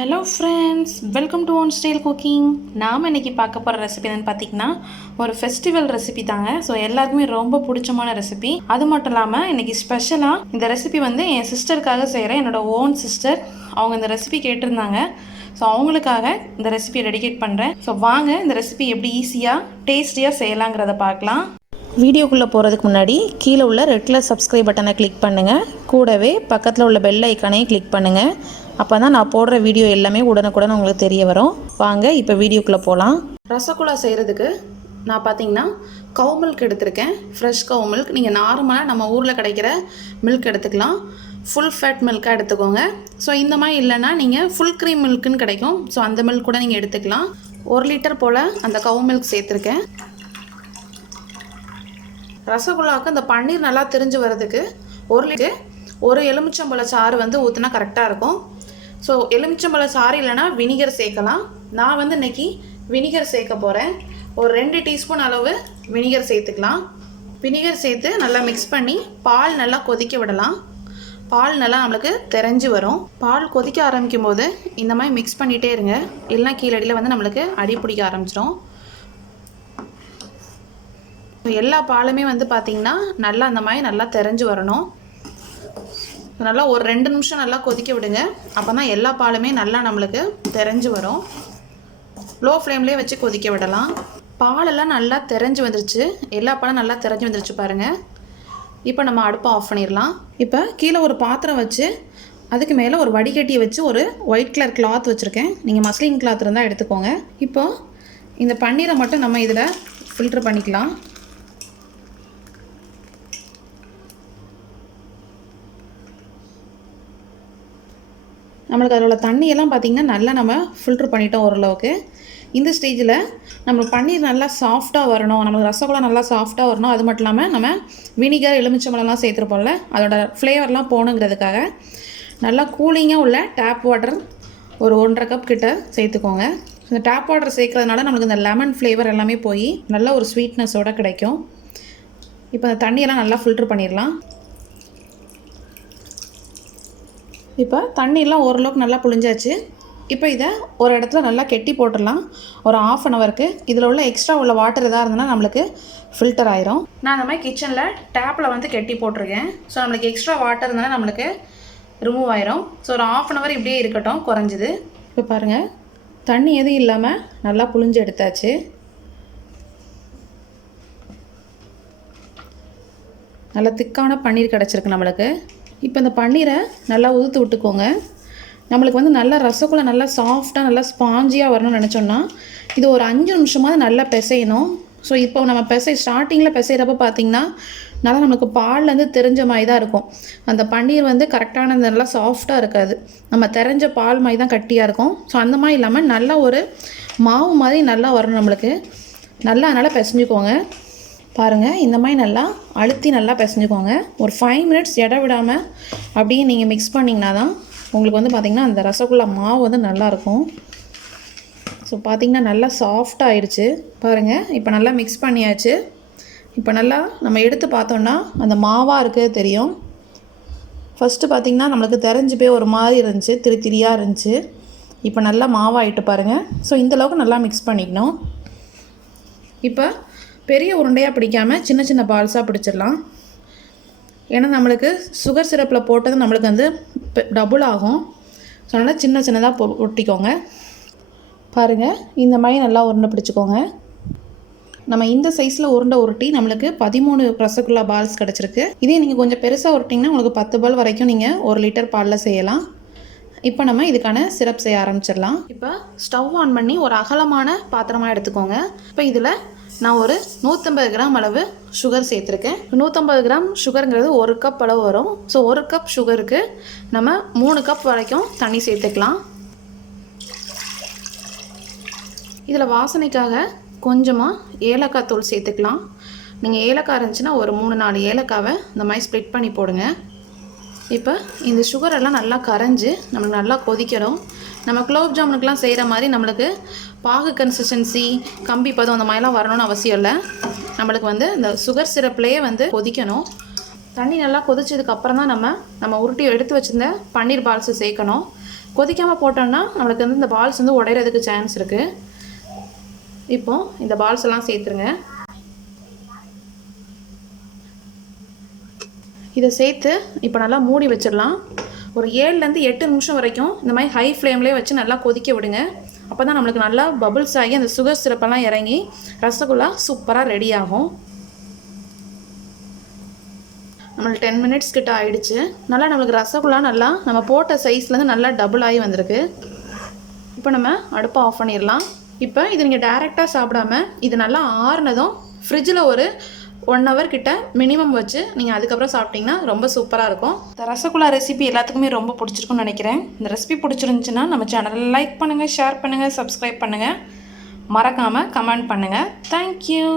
Hello friends, welcome to own style cooking. நாம் இன்றைக்கி பார்க்க போகிற ரெசிபி என்னென்னு பார்த்தீங்கன்னா ஒரு ஃபெஸ்டிவல் ரெசிபி தாங்க. ஸோ எல்லாருக்குமே ரொம்ப பிடிச்சமான ரெசிபி. அது மட்டும் இல்லாமல் இன்றைக்கி ஸ்பெஷலாக இந்த ரெசிபி வந்து என் சிஸ்டருக்காக செய்கிறேன். என்னோடய ஓன் சிஸ்டர் அவங்க இந்த ரெசிபி கேட்டிருந்தாங்க. ஸோ அவங்களுக்காக இந்த ரெசிபியை டெடிகேட் பண்ணுறேன். ஸோ வாங்க இந்த ரெசிபி எப்படி ஈஸியாக டேஸ்டியாக செய்யலாங்கிறத பார்க்கலாம். வீடியோக்குள்ளே போகிறதுக்கு முன்னாடி கீழே உள்ள ரெட் கலர் சப்ஸ்கிரைப் பட்டனை கிளிக் பண்ணுங்கள். கூடவே பக்கத்தில் உள்ள பெல் ஐக்கானையும் கிளிக் பண்ணுங்கள். அப்போ தான் நான் போடுற வீடியோ எல்லாமே உடனுக்குடன் உங்களுக்கு தெரிய வரும். வாங்க இப்போ வீடியோக்குள்ளே போகலாம். ரசகுல்லா செய்கிறதுக்கு நான் பார்த்தீங்கன்னா கவு மில்க் எடுத்திருக்கேன். ஃப்ரெஷ் கவு மில்க். நீங்கள் நார்மலாக நம்ம ஊரில் கிடைக்கிற மில்க் எடுத்துக்கலாம். ஃபுல் ஃபேட் மில்காக எடுத்துக்கோங்க. ஸோ இந்த மாதிரி இல்லைன்னா நீங்கள் ஃபுல் க்ரீம் மில்க்குன்னு கிடைக்கும். ஸோ அந்த மில்க் கூட நீங்கள் எடுத்துக்கலாம். 1 லிட்டர் போல் அந்த கவு மில்க் சேர்த்துருக்கேன். ரசகுல்லாவுக்கு அந்த பன்னீர் நல்லா திரிஞ்சு வர்றதுக்கு 1 லிட்டர் ஒரு எலுமிச்சம்பழ சாறு வந்து ஊற்றினா கரெக்டாக இருக்கும். ஸோ எலுமிச்சம்பழ சாறு இல்லைனா வினிகர் சேர்க்கலாம். நான் வந்து இன்றைக்கி வினிகர் சேர்க்க போகிறேன். ஒரு 2 டீஸ்பூன் அளவு வினிகர் சேர்த்துக்கலாம். வினிகர் சேர்த்து நல்லா மிக்ஸ் பண்ணி பால் நல்லா கொதிக்க விடலாம். பால் நல்லா நம்மளுக்கு தெரிஞ்சு வரும். பால் கொதிக்க ஆரம்பிக்கும் போது இந்த மாதிரி மிக்ஸ் பண்ணிகிட்டே இருங்க. இல்லைனா கீழடியில் வந்து நம்மளுக்கு அடி பிடிக்க ஆரம்பிச்சிடும். எல்லா பாலுமே வந்து பார்த்திங்கன்னா நல்லா அந்த மாதிரி நல்லா தெரிஞ்சு வரணும். நல்லா ஒரு 2 நிமிஷம் நல்லா கொதிக்க விடுங்க. அப்போ தான் எல்லா பாலுமே நல்லா நம்மளுக்கு தெரிஞ்சு வரும். லோ ஃப்ளேம்லேயே வச்சு கொதிக்க விடலாம். பாலெல்லாம் நல்லா தெரிஞ்சு வந்துருச்சு. எல்லா பாலும் நல்லா தெரிஞ்சு வந்துருச்சு பாருங்கள். இப்போ நம்ம அடுப்பை ஆஃப் பண்ணிடலாம். இப்போ கீழே ஒரு பாத்திரம் வச்சு அதுக்கு மேலே ஒரு வடிகட்டியை வச்சு ஒரு ஒயிட் கலர் கிளாத் வச்சுருக்கேன். நீங்கள் மஸ்லின் கிளாத் இருந்தால் எடுத்துக்கோங்க. இப்போ இந்த பன்னீரை மட்டும் நம்ம இதில் ஃபில்ட்ரு பண்ணிக்கலாம். நம்மளுக்கு அதில் உள்ள தண்ணியெல்லாம் பார்த்திங்கன்னா நல்லா நம்ம ஃபில்ட்ரு பண்ணிட்டோம் ஓரளவுக்கு. இந்த ஸ்டேஜில் நம்மளுக்கு பன்னீர் நல்லா சாஃப்டாக வரணும், நம்மளுக்கு ரசகுல்லா நல்லா சாஃப்டாக வரணும். அது மட்டும் இல்லாமல் நம்ம வினிகர் எலுமிச்சம்பழம்லாம் சேர்த்துருப்போம்ல, அதோட ஃப்ளேவர்லாம் போகணுங்கிறதுக்காக நல்லா கூலிங்காக உள்ள டேப் வாட்டர் ஒரு 1.5 கப் கிட்ட சேர்த்துக்கோங்க. இந்த டேப் வாட்டர் சேர்க்கறதுனால நம்மளுக்கு இந்த லெமன் ஃப்ளேவர் எல்லாமே போய் நல்ல ஒரு ஸ்வீட்னஸோடு கிடைக்கும். இப்போ அந்த தண்ணியெல்லாம் நல்லா ஃபில்ட்ரு பண்ணிடலாம். இப்போ தண்ணியெல்லாம் ஓரளவுக்கு நல்லா புழிஞ்சாச்சு. இப்போ இதை ஒரு இடத்துல நல்லா கெட்டி போட்டுடலாம். ஒரு 1/2 ஹவருக்கு இதில் உள்ள எக்ஸ்ட்ரா உள்ள வாட்டர் எதாக இருந்ததுன்னா நம்மளுக்கு ஃபில்டர் ஆயிரும். நான் அந்த மாதிரி கிச்சனில் டேப்பில் வந்து கெட்டி போட்டிருக்கேன். ஸோ நம்மளுக்கு எக்ஸ்ட்ரா வாட்டர் இருந்தாலும் நம்மளுக்கு ரிமூவ் ஆயிரும். ஸோ ஒரு 1/2 ஹவர் இப்படியே இருக்கட்டும், குறைஞ்சிது. இப்போ பாருங்கள், தண்ணி எதுவும் இல்லாமல் நல்லா புழிஞ்சு எடுத்தாச்சு. நல்லா திக்கான பன்னீர் கிடச்சிருக்கு நம்மளுக்கு. இப்போ இந்த பன்னீரை நல்லா உதுத்து விட்டுக்கோங்க. நம்மளுக்கு வந்து நல்லா ரசகுல்லா நல்லா சாஃப்டாக நல்லா ஸ்பாஞ்சியாக வரணும்னு நினச்சோன்னா இது ஒரு 5 நிமிஷமாவது நல்லா பிசையணும். ஸோ இப்போ நம்ம ஸ்டார்டிங்கில் பிசைகிறப்ப பார்த்திங்கன்னா நல்லா நம்மளுக்கு பால்லேருந்து தெரிஞ்ச மாதிரி தான் இருக்கும். அந்த பன்னீர் வந்து கரெக்டான நல்லா சாஃப்டாக இருக்காது. நம்ம தெரிஞ்ச பால் மாதிரி தான் கட்டியாக இருக்கும். ஸோ அந்த மாதிரி இல்லாமல் நல்லா ஒரு மாவு மாதிரி நல்லா வரணும் நம்மளுக்கு. நல்லா அதனால் பிசைஞ்சுக்கோங்க. பாருங்கள், இந்த மாதிரி நல்லா அழுத்தி நல்லா பிசைஞ்சுக்கோங்க. ஒரு 5 மினிட்ஸ் இட விடாமல் அப்படியே நீங்கள் மிக்ஸ் பண்ணிங்கன்னா தான் உங்களுக்கு வந்து பார்த்திங்கன்னா அந்த ரசகுல்லா மாவு வந்து நல்லாயிருக்கும். ஸோ பார்த்திங்கன்னா நல்லா சாஃப்டாக ஆயிடுச்சு பாருங்கள். இப்போ நல்லா மிக்ஸ் பண்ணியாச்சு. இப்போ நல்லா நம்ம எடுத்து பார்த்தோன்னா அந்த மாவாக இருக்குது தெரியும். ஃபஸ்ட்டு பார்த்திங்கன்னா நம்மளுக்கு தெரிஞ்சு போய் ஒரு மாதிரி இருந்துச்சு, திரியாக இருந்துச்சு. இப்போ நல்லா மாவாகிட்டு பாருங்கள். ஸோ இந்தளவுக்கு நல்லா மிக்ஸ் பண்ணிக்கணும். இப்போ பெரிய உருண்டையாக பிடிக்காமல் சின்ன சின்ன பால்ஸாக பிடிச்சிடலாம். ஏன்னா நம்மளுக்கு சுகர் சிரப்பில் போட்டது நம்மளுக்கு வந்து டபுள் ஆகும். ஸோ அதனால் சின்ன சின்னதாக ஒட்டிக்கோங்க. பாருங்கள், இந்த மாதிரி நல்லா உருண்டை பிடிச்சிக்கோங்க. நம்ம இந்த சைஸில் உருண்டை உருட்டி நம்மளுக்கு 13 ரசகுல்லா பால்ஸ் கிடச்சிருக்கு. இதே நீங்கள் கொஞ்சம் பெருசாக உருட்டிங்கன்னா உங்களுக்கு 10 பால் வரைக்கும் நீங்கள் 1 லிட்டர் பாலில் செய்யலாம். இப்போ நம்ம இதுக்கான சிரப் செய்ய ஆரம்பிச்சிடலாம். இப்போ ஸ்டவ் ஆன் பண்ணி ஒரு அகலமான பாத்திரமாக எடுத்துக்கோங்க. இப்போ இதில் நான் ஒரு 150 கிராம் அளவு சுகர் சேர்த்துருக்கேன். 150 கிராம் சுகருங்கிறது 1 கப் அளவு வரும். ஸோ 1 கப் சுகருக்கு நம்ம 3 கப் வரைக்கும் தண்ணி சேர்த்துக்கலாம். இதில் வாசனைக்காக கொஞ்சமாக ஏலக்காய் தூள் சேர்த்துக்கலாம். நீங்கள் ஏலக்காய் இருந்துச்சுன்னா ஒரு 3-4 ஏலக்காவை இந்த மாதிரி ஸ்ப்ளிட் பண்ணி போடுங்க. இப்போ இந்த சுகரெல்லாம் நல்லா கரைஞ்சி நம்மளுக்கு நல்லா கொதிக்கணும். நம்ம குலோப் ஜாமுனுக்கெலாம் செய்கிற மாதிரி நம்மளுக்கு பாகு கன்சிஸ்டன்சி கம்பி பதம் அந்த மாதிரிலாம் வரணும்னு அவசியம் இல்லை. நம்மளுக்கு வந்து இந்த சுகர் சிரப்லேயே வந்து கொதிக்கணும். தண்ணி நல்லா கொதிச்சதுக்கப்புறம் தான் நம்ம உருட்டி எடுத்து வச்சுருந்த பன்னீர் பால்ஸை சேர்க்கணும். கொதிக்காமல் போட்டோம்னா நம்மளுக்கு வந்து இந்த பால்ஸ் வந்து உடையிறதுக்கு சான்ஸ் இருக்குது. இப்போது இந்த பால்ஸ் எல்லாம் சேர்த்துருங்க. இதை சேர்த்து இப்போ நல்லா மூடி வச்சிடலாம். ஒரு 7லேருந்து 8 நிமிஷம் வரைக்கும் இந்த மாதிரி ஹை ஃப்ளேம்லேயே வச்சு நல்லா கொதிக்க விடுங்க. அப்போ தான் நம்மளுக்கு நல்லா பபுள்ஸ் ஆகி அந்த சுகர் சிரப்பெல்லாம் இறங்கி ரசகுல்லா சூப்பராக ரெடி ஆகும். நம்மளுக்கு 10 மினிட்ஸ் கிட்ட ஆகிடுச்சு. நல்லா நம்மளுக்கு ரசகுல்லா நல்லா நம்ம போட்ட சைஸ்லேருந்து நல்லா டபுள் ஆகி வந்திருக்கு. இப்போ நம்ம அடுப்பை ஆஃப் பண்ணிடலாம். இப்போ இது நீங்கள் டைரெக்டாக சாப்பிடாம இது நல்லா ஆறுனதும் ஃப்ரிட்ஜில் ஒரு 1 hour கிட்ட மினிமம் வச்சு நீங்கள் அதுக்கப்புறம் சாப்பிட்டிங்கன்னா ரொம்ப சூப்பராக இருக்கும். இந்த ரசகுல்லா ரெசிபி எல்லாத்துக்குமே ரொம்ப பிடிச்சிருக்குன்னு நினைக்கிறேன். இந்த ரெசிபி பிடிச்சிருந்துச்சுன்னா நம்ம சேனலை லைக் பண்ணுங்கள், ஷேர் பண்ணுங்கள், சப்ஸ்கிரைப் பண்ணுங்கள், மறக்காமல் கமெண்ட் பண்ணுங்கள். தேங்க்யூ.